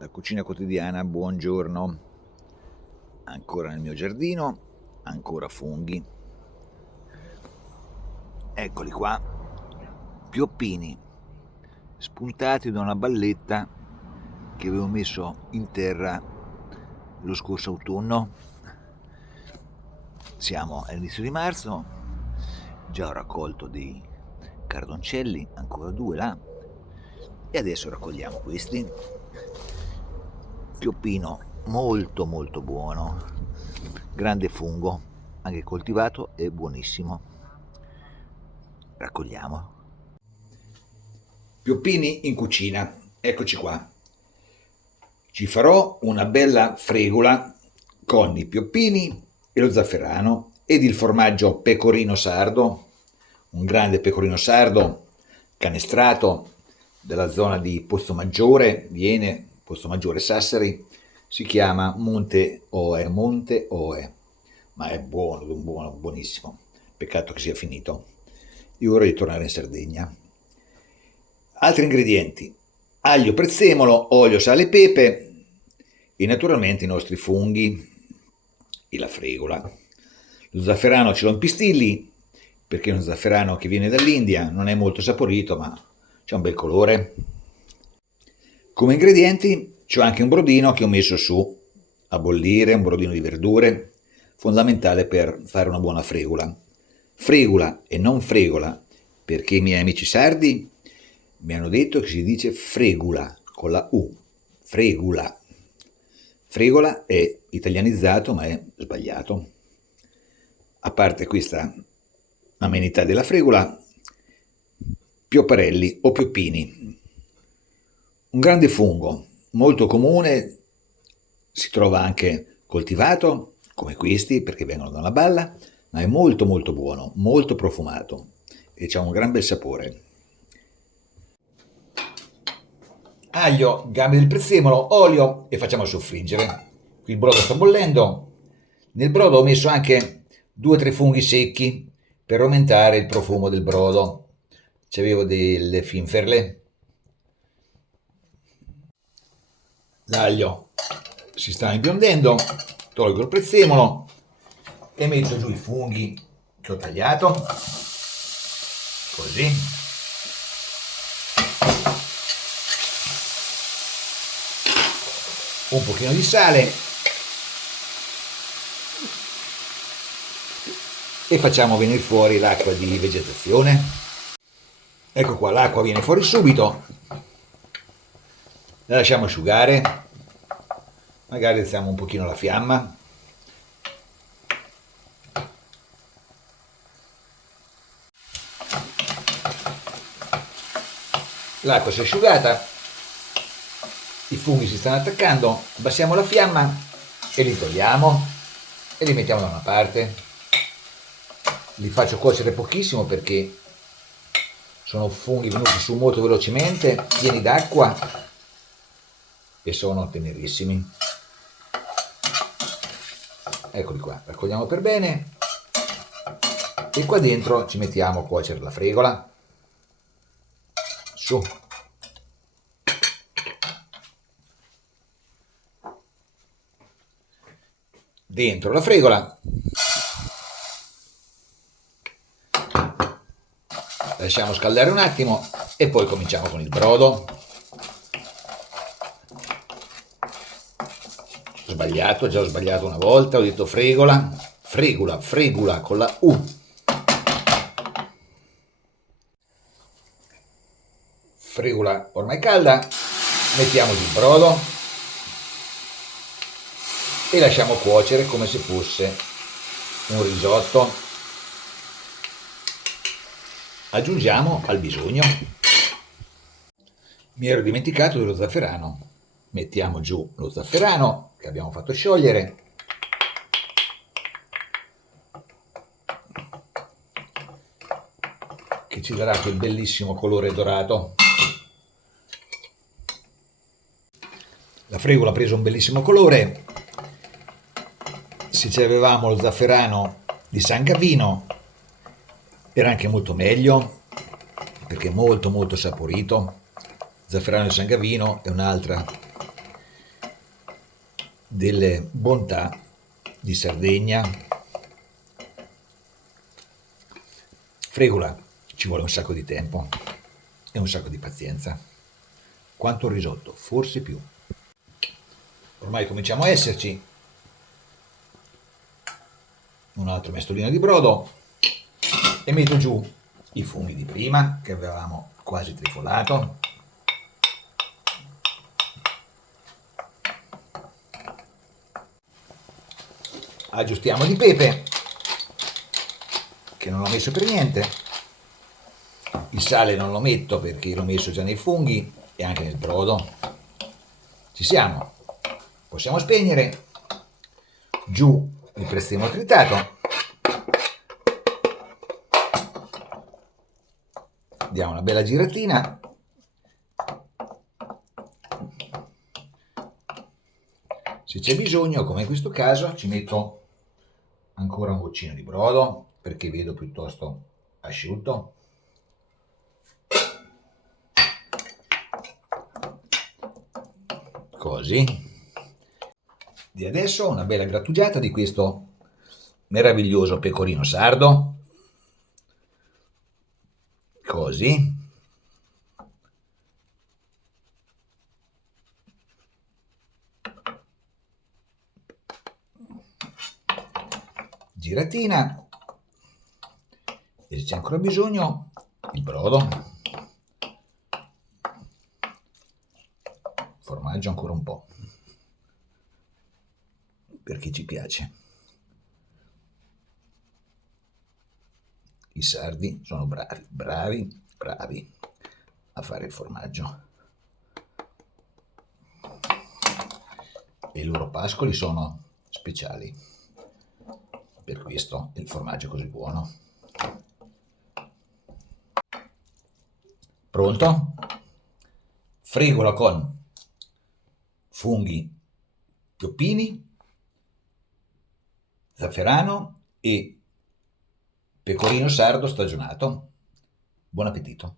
La cucina quotidiana, buongiorno. Ancora nel mio giardino, ancora funghi. Eccoli qua, pioppini spuntati da una balletta che avevo messo in terra lo scorso autunno. Siamo all'inizio di marzo, già ho raccolto dei cardoncelli, ancora 2 là, e adesso raccogliamo questi. Pioppino molto molto buono, grande fungo, anche coltivato e buonissimo. Raccogliamo. Pioppini in cucina, eccoci qua. Ci farò una bella fregola con i pioppini e lo zafferano ed il formaggio pecorino sardo, un grande pecorino sardo canestrato dalla zona di Pozzomaggiore, Viene, Pozzomaggiore Sassari, si chiama Monte Oe, ma è buono, buono, buonissimo. Peccato che sia finito. Io vorrei tornare in Sardegna. Altri ingredienti: aglio, prezzemolo, olio, sale e pepe e naturalmente i nostri funghi e la fregola. Lo zafferano ce l'ho in pistilli perché è uno zafferano che viene dall'India, non è molto saporito ma c'è un bel colore. Come ingredienti c'ho anche un brodino che ho messo su a bollire, un brodino di verdure, fondamentale per fare una buona fregola. Fregola e non fregola, perché i miei amici sardi mi hanno detto che si dice fregula con la U, fregula. Fregola è italianizzato ma è sbagliato. A parte questa amenità della fregola, piopparelli o pioppini. Un grande fungo, molto comune, si trova anche coltivato, come questi, perché vengono da una balla, ma è molto molto buono, molto profumato e ha un gran bel sapore. Aglio, gambe del prezzemolo, olio e facciamo soffriggere. Qui il brodo sta bollendo. Nel brodo ho messo anche 2 o 3 funghi secchi per aumentare il profumo del brodo. C'avevo delle finferle. L'aglio si sta imbiondendo, tolgo il prezzemolo e metto giù i funghi che ho tagliato, così. Un pochino di sale e facciamo venire fuori l'acqua di vegetazione. Ecco qua, l'acqua viene fuori subito, la lasciamo asciugare, magari alziamo un pochino la fiamma. L'acqua si è asciugata, i funghi si stanno attaccando, abbassiamo la fiamma e li togliamo e li mettiamo da una parte. Li faccio cuocere pochissimo perché sono funghi venuti su molto velocemente, pieni d'acqua e sono tenerissimi. Eccoli qua, raccogliamo per bene e qua dentro ci mettiamo a cuocere la fregola. Su. Dentro la fregola lasciamo scaldare un attimo e poi cominciamo con il brodo. Sbagliato, già ho sbagliato una volta, ho detto fregola, fregola con la U. Fregola ormai calda, mettiamo il brodo e lasciamo cuocere come se fosse un risotto. Aggiungiamo al bisogno. Mi ero dimenticato dello zafferano. Mettiamo giù lo zafferano che abbiamo fatto sciogliere. Che ci darà quel bellissimo colore dorato. La fregola ha preso un bellissimo colore. Se avevamo lo zafferano di San Gavino era anche molto meglio perché è molto molto saporito. Zafferano di San Gavino è un'altra delle bontà di Sardegna. Fregola ci vuole un sacco di tempo e un sacco di pazienza. Quanto il risotto, forse più. Ormai cominciamo a esserci. Un altro mestolino di brodo e metto giù i funghi di prima che avevamo quasi trifolato. Aggiustiamo di pepe che non l'ho messo per niente. Il sale non lo metto perché l'ho messo già nei funghi e anche nel brodo. Ci siamo. Possiamo spegnere. Giù il prezzemolo tritato. Diamo una bella giratina. Se c'è bisogno, come in questo caso, ci metto ancora un goccino di brodo perché vedo piuttosto asciutto. Così. Di adesso una bella grattugiata di questo meraviglioso pecorino sardo. Così. Giratina. E se c'è ancora bisogno, il brodo. Formaggio ancora un po'. Perché ci piace. I sardi sono bravi a fare il formaggio. E i loro pascoli sono speciali. Per questo il formaggio è così buono. Pronto? Frigola con funghi pioppini, zafferano e pecorino sardo stagionato. Buon appetito!